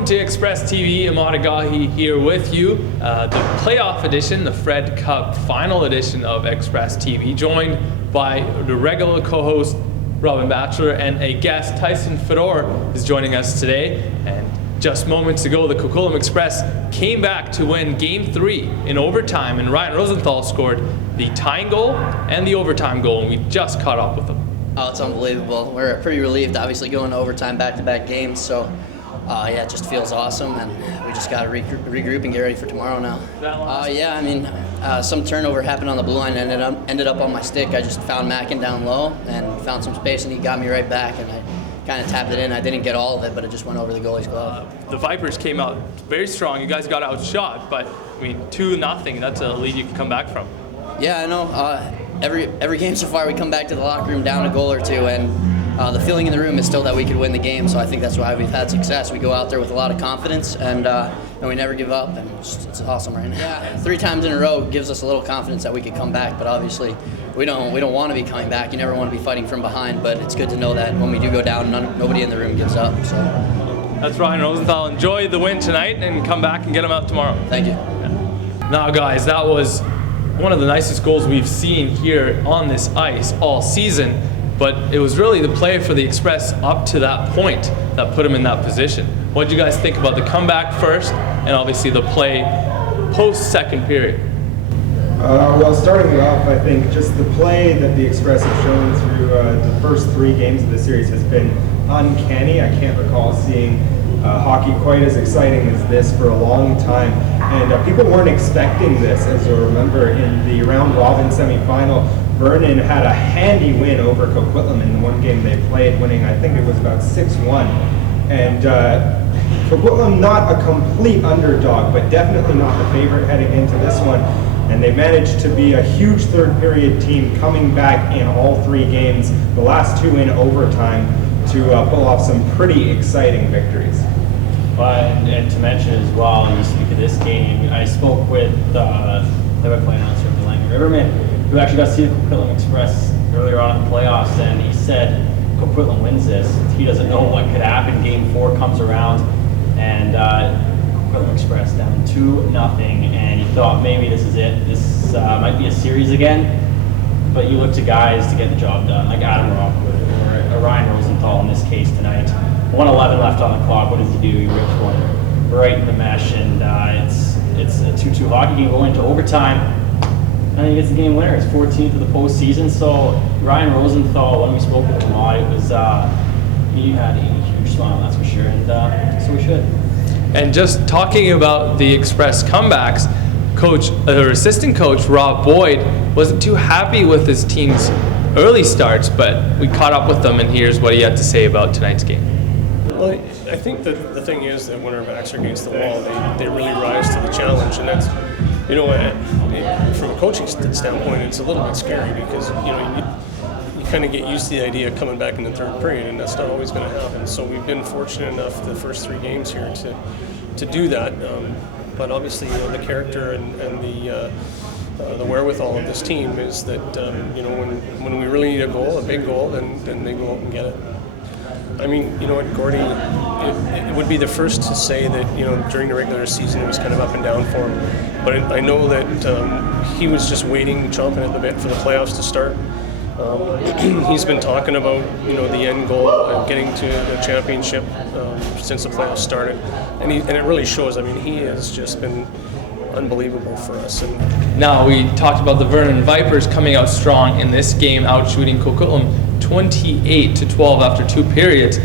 Welcome to ExpressTV. Ahmad Agahi here with you. The playoff edition, the Fred Cup final edition of ExpressTV, joined by the regular co-host Robin Batchelor and a guest, Tyson Fedor, is joining us today. And just moments ago, the Coquitlam Express came back to win Game 3 in overtime, and Ryan Rosenthal scored the tying goal and the overtime goal, and we just caught up with him. Oh, it's unbelievable. We're pretty relieved, obviously, going to overtime back-to-back games, so yeah, it just feels awesome, and we just got to regroup and get ready for tomorrow now. Yeah, I mean, some turnover happened on the blue line and ended up on my stick. I just found Mackin down low and found some space, and he got me right back, and I kind of tapped it in. I didn't get all of it, but it just went over the goalie's glove. The Vipers came out very strong. You guys got outshot, but I mean, 2-0. That's a lead you can come back from. Yeah, I know. Every game so far, we come back to the locker room down a goal or two, and the feeling in the room is still that we could win the game. So I think that's why we've had success. We go out there with a lot of confidence, and we never give up, and it's awesome right now. Yeah, 3 times in a row gives us a little confidence that we could come back, but obviously we don't want to be coming back. You never want to be fighting from behind, but it's good to know that when we do go down, nobody in the room gives up. So that's Ryan Rosenthal. Enjoy the win tonight and come back and get them out tomorrow. Thank you. Yeah. Now, guys, that was one of the nicest goals we've seen here on this ice all season, but it was really the play for the Express up to that point that put them in that position. What did you guys think about the comeback first, and obviously the play post-second period? Well, starting off, I think just the play that the Express have shown through the first 3 games of the series has been uncanny. I can't recall seeing hockey quite as exciting as this for a long time. And people weren't expecting this, as you'll remember, in the round-robin semifinal. Vernon had a handy win over Coquitlam in the one game they played, winning, I think it was about 6-1. And Coquitlam, not a complete underdog, but definitely not the favorite heading into this one. And they managed to be a huge third-period team, coming back in all 3 games, the last 2 in overtime, to pull off some pretty exciting victories. And to mention as well, when you speak of this game, I spoke with the play announcer of the Lang Riverman, who actually got to see the Coquitlam Express earlier on in the playoffs, and he said Coquitlam wins this. He doesn't know what could happen. Game 4 comes around, and Coquitlam Express down 2-0, and he thought maybe this is it. This might be a series again, but you look to guys to get the job done, like Adam Rockwood or Ryan Rosenthal in this case tonight. 1:11 left on the clock. What does he do? He rips one right in the mesh, and it's a 2-2 hockey game going into overtime. And he gets the game winner. It's 14th of the postseason. So Ryan Rosenthal, when we spoke with him, it was he had a huge smile, that's for sure, and so we should. And just talking about the Express comebacks, assistant coach Rob Boyd wasn't too happy with his team's early starts, but we caught up with them, and here's what he had to say about tonight's game. Well, I think that the thing is that when our backs are against the wall, they really rise to the challenge, and that's, you know, from a coaching standpoint, it's a little bit scary because, you know, you kind of get used to the idea of coming back in the third period, and that's not always going to happen. So we've been fortunate enough the first 3 games here to do that, but obviously, you know, the character and the wherewithal of this team is that, you know, when we really need a goal, a big goal, then they go out and get it. I mean, you know what, Gordy, it would be the first to say that, you know, during the regular season it was kind of up and down for him. But I know that he was just waiting, chomping at the bit for the playoffs to start. He's been talking about, you know, the end goal of getting to the championship since the playoffs started. And it really shows. I mean, he has just been unbelievable for us. And now, we talked about the Vernon Vipers coming out strong in this game, out-shooting Coquitlam 28-12 after 2 periods.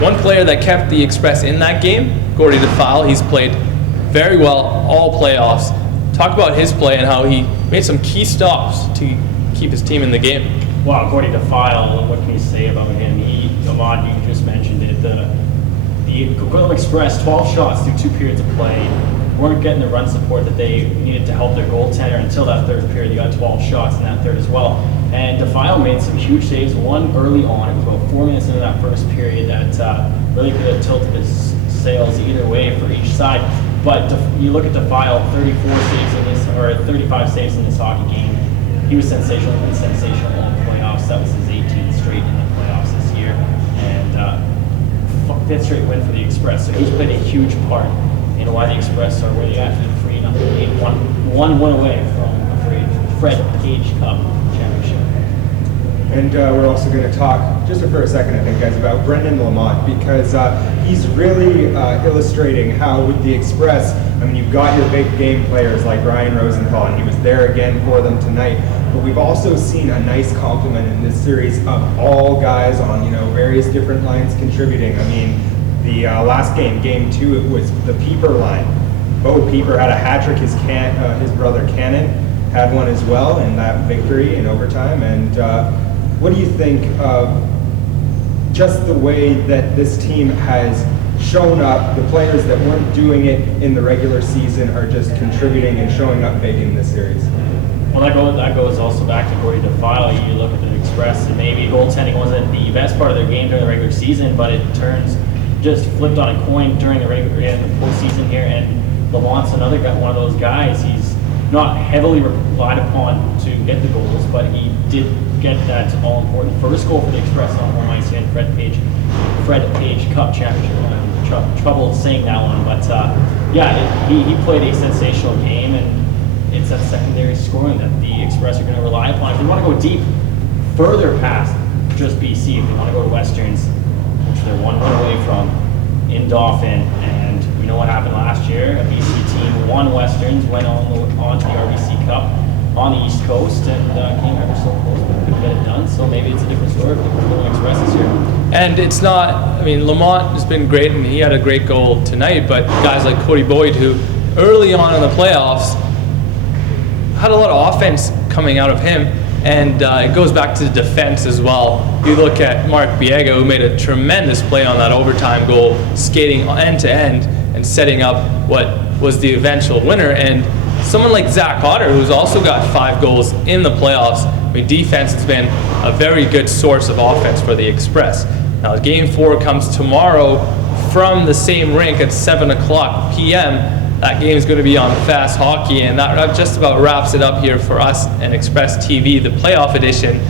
One player that kept the Express in that game, Gordy DeFile, he's played very well all playoffs. Talk about his play and how he made some key stops to keep his team in the game. Wow, Gordy DeFile, what can you say about him? Ahmad, you just mentioned it. The Coquitlam Express, 12 shots through 2 periods of play, weren't getting the run support that they needed to help their goaltender until that third period. They got 12 shots in that third as well. And DeFile made some huge saves, one early on. It was about 4 minutes into that first period that really could have tilted his sails either way for each side. But you look at DeFile, 35 saves in this hockey game. He was sensational. He was sensational in the playoffs. That was his 18th straight in the playoffs this year. And fifth straight win for the Express. So he's played a huge part in why the Express are where they are for the free number 8, one win away from a Fred Page Cup championship. And we're also going to talk, just for a second, I think, guys, about Brendan Lamont, because he's really illustrating how with the Express, I mean, you've got your big game players like Ryan Rosenthal, and he was there again for them tonight. But we've also seen a nice complement in this series of all guys on, various different lines contributing. I mean, the last game, Game 2, it was the Pieper line. Bo Pieper had a hat trick. His brother Cannon had one as well in that victory in overtime. And what do you think of just the way that this team has shown up? The players that weren't doing it in the regular season are just contributing and showing up big in this series. Well, that goes also back to Gordy Defile. You look at the Express, and maybe goaltending wasn't the best part of their game during the regular season, but it turns just flipped on a coin during the postseason here. And Lamont's another guy, one of those guys. He's not heavily relied upon to get the goals, but he did get that all-important first goal for the Express on home ice in Fred Page Cup championship. I'm trouble saying that one, but he played a sensational game, and it's that secondary scoring that the Express are going to rely upon. If they want to go deep, further past just BC, if they want to go to Westerns, which they're one run away from, in Dauphin, and we know what happened last year. A BC team won Westerns, went on to the RBC Cup on the East Coast, and came ever so close, but couldn't get it done. So maybe it's a different story for the Coquitlam Express this year. And it's not, I mean, Lamont has been great, and he had a great goal tonight, but guys like Cody Boyd, who early on in the playoffs had a lot of offense coming out of him, and it goes back to the defense as well. You look at Mark Biega, who made a tremendous play on that overtime goal, skating end to end and setting up what was the eventual winner. And someone like Zach Otter, who's also got 5 goals in the playoffs. I mean, defense has been a very good source of offense for the Express. Now, Game 4 comes tomorrow from the same rink at 7:00 p.m. That game is going to be on Fast Hockey, and that just about wraps it up here for us and Express TV, the playoff edition.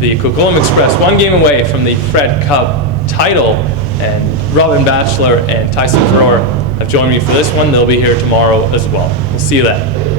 The Coquitlam Express, 1 game away from the Fred Cup title, and Robin Batchelor and Tyson Farrar have joined me for this one. They'll be here tomorrow as well. We'll see you then.